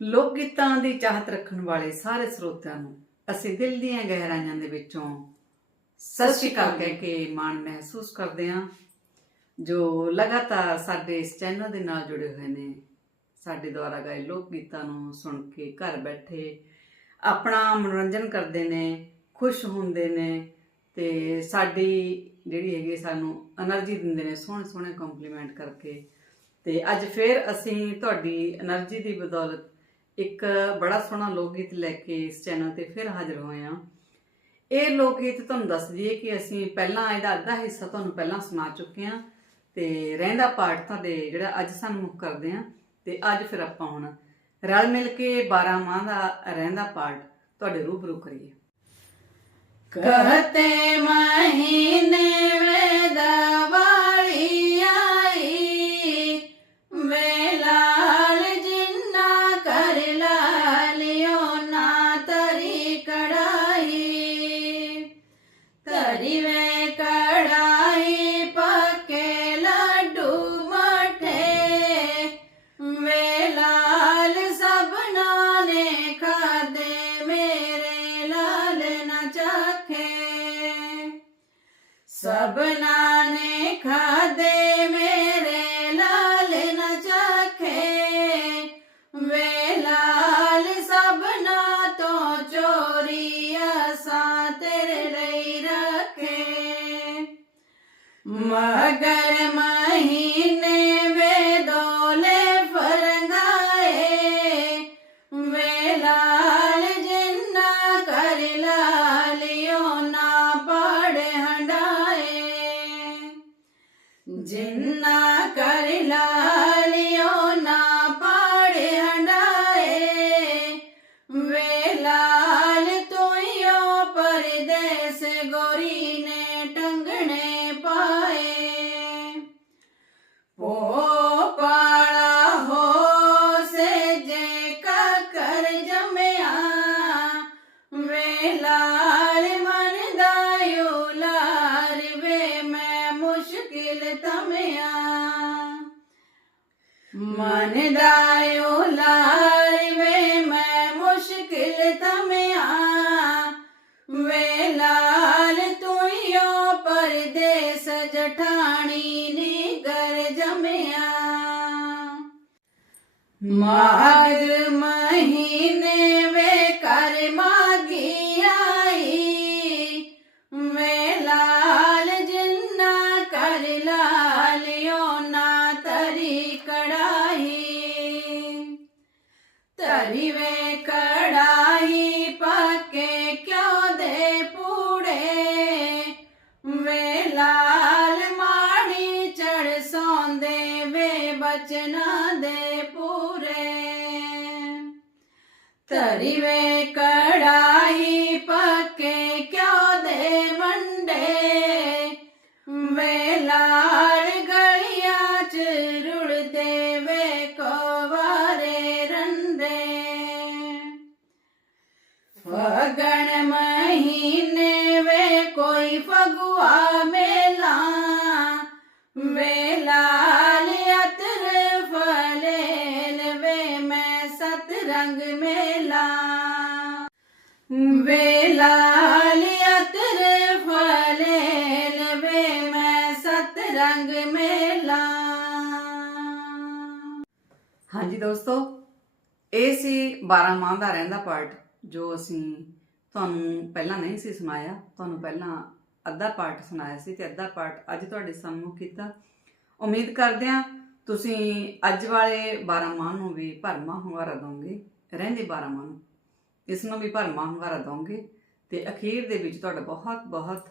ਲੋਕ ਗੀਤਾਂ ਦੀ ਚਾਹਤ ਰੱਖਣ ਵਾਲੇ ਸਾਰੇ ਸਰੋਤਿਆਂ ਨੂੰ ਅਸੀਂ ਦਿਲ ਦੀਆਂ ਗਹਿਰਾਈਆਂ ਦੇ ਵਿੱਚੋਂ ਸਤਿ ਸ਼੍ਰੀ ਅਕਾਲ ਕਹਿ ਕੇ ਮਾਣ ਮਹਿਸੂਸ ਕਰਦੇ ਹਾਂ, ਜੋ ਲਗਾਤਾਰ ਸਾਡੇ ਇਸ ਚੈਨਲ ਦੇ ਨਾਲ ਜੁੜੇ ਹੋਏ ਨੇ। ਸਾਡੇ ਦੁਆਰਾ ਗਾਏ ਲੋਕ ਗੀਤਾਂ ਨੂੰ ਸੁਣ ਕੇ ਘਰ ਬੈਠੇ ਆਪਣਾ ਮਨੋਰੰਜਨ ਕਰਦੇ ਨੇ, ਖੁਸ਼ ਹੁੰਦੇ ਨੇ ਤੇ ਸਾਡੀ ਜਿਹੜੀ ਹੈਗੀ ਸਾਨੂੰ એનર્ਜੀ ਦਿੰਦੇ ਨੇ ਸੋਹਣੇ ਸੋਹਣੇ ਕੰਪਲੀਮੈਂਟ ਕਰਕੇ। ਤੇ ਅੱਜ ਫੇਰ ਅਸੀਂ ਤੁਹਾਡੀ એનર્ਜੀ ਦੀ ਬਦੌਲਤ ਇੱਕ ਬੜਾ ਸੋਹਣਾ ਲੋਕ ਗੀਤ ਲੈ ਕੇ ਇਸ ਚੈਨਲ ਤੇ ਫਿਰ ਹਾਜ਼ਰ ਹੋਏ ਹਾਂ ਇਹ ਲੋਕ ਗੀਤ ਤੁਹਾਨੂੰ ਦੱਸ ਦਈਏ ਕਿ ਅਸੀਂ ਪਹਿਲਾਂ ਇਹਦਾ ਅੱਧਾ ਹਿੱਸਾ ਤੁਹਾਨੂੰ ਪਹਿਲਾਂ ਸੁਣਾ ਚੁੱਕੇ ਹਾਂ ਤੇ ਰਹਿੰਦਾ ਪਾਰਟ ਤੁਹਾਡੇ ਜਿਹੜਾ ਅੱਜ ਸਾਨੂੰ ਮੁੱਖ ਕਰਦੇ ਹਾਂ ਤੇ ਅੱਜ ਫਿਰ ਆਪਾਂ ਹੁਣ ਰਲ ਮਿਲ ਕੇ 12 ਮਾਹ ਦਾ ਰਹਿੰਦਾ ਪਾਰਟ ਤੁਹਾਡੇ ਰੂਬਰੂ ਕਰੀਏ कहते महीने में ਸਭਨਾ ਨੇ ਖਾਦੇ ਮੇਰੇ ਲਾਲ ਨਾ ਚਖੇ। ਵੇ ਲਾਲ, ਸਭਨਾ ਤੋਂ ਚੋਰੀ ਅਸਾਂ ਲਈ ਰੱਖੇ। ਮਗਰ ਜਿੰਨਾ ਕਰ ਲਾਲਿਓ ਨਾ ਪਾੜੇ ਹੰਡਾਏ। ਵੇਲਾਲ ਤੋਇਓ ਪਰਦੇਸ ਗੋਰੀ ਨੇ ਟੰਗਣੇ ਪਾਏ। ਪੋ ਪਾਲਾ ਹੋ ਸੇ ਜੇ ਕਕਰ ਮਨ ਦਾਇਓ ਲਾਰ ਵੇ ਮੈਂ ਮੁਸ਼ਕਿਲ ਤਮਿਆ। ਵੇ ਲਾਲ ਤੁਇਓ ਪਰਦੇਸ ਜਠਾਣੀ ਨੇ ਘਰ ਜਮਿਆ। ਮਾਗਰ ਮਹੀ ਤਰੀ ਵੇ ਕੜਾਈ ਪੱਕੇ ਕਿਉਂ ਦੇ ਪੂੜੇ? ਵੇ ਲਾਲ ਮਾੜੀ ਚੜ ਸੌਂਦੇ, ਵੇ ਬਚਨਾ ਦੇ ਪੂਰੇ। ਤਰੀ ਵੇ ਕੜਾਈ ਪੱਕੇ ਕਿਉਂ ਦੇ ਵੰਡੇ? ਵੇ ਲਾਲ ફગણ મહિને વે કોઈ ફગુઆ મેલા વેલાલ અતર ફલેલ વે મેં સતરંગ મેલા વેલાલ અતર ફલેલ વે મેં સતરંગ મેલા ਹਾਂਜੀ ਦੋਸਤੋ ਇਹ ਸੀ 12 ਮਾਹ ਦਾ ਰਹਿੰਦਾ ਪਾਠ ਜੋ ਅਸੀਂ ਤੁਹਾਨੂੰ ਪਹਿਲਾਂ ਨਹੀਂ ਸੀ ਸੁਣਾਇਆ, ਤੁਹਾਨੂੰ ਪਹਿਲਾਂ ਅੱਧਾ ਪਾਠ ਸੁਣਾਇਆ ਸੀ ਤੇ ਅੱਧਾ ਪਾਠ ਅੱਜ ਤੁਹਾਡੇ ਸਾਹਮਣੇ ਕੀਤਾ। ਉਮੀਦ ਕਰਦੇ ਹਾਂ ਤੁਸੀਂ ਅੱਜ ਵਾਲੇ 12 ਮਾਹ ਨੂੰ ਵੀ ਭਰਮਾ ਹੁੰਗਾਰਾ ਦੋਗੇ, ਰਹਿੰਦੇ 12 ਮਾਹ ਨੂੰ। ਇਸ ਨੂੰ ਵੀ ਭਰਮਾ ਹੁੰਗਾਰਾ ਦੋਗੇ ਤੇ ਅਖੀਰ ਦੇ ਵਿੱਚ ਤੁਹਾਡਾ ਬਹੁਤ ਬਹੁਤ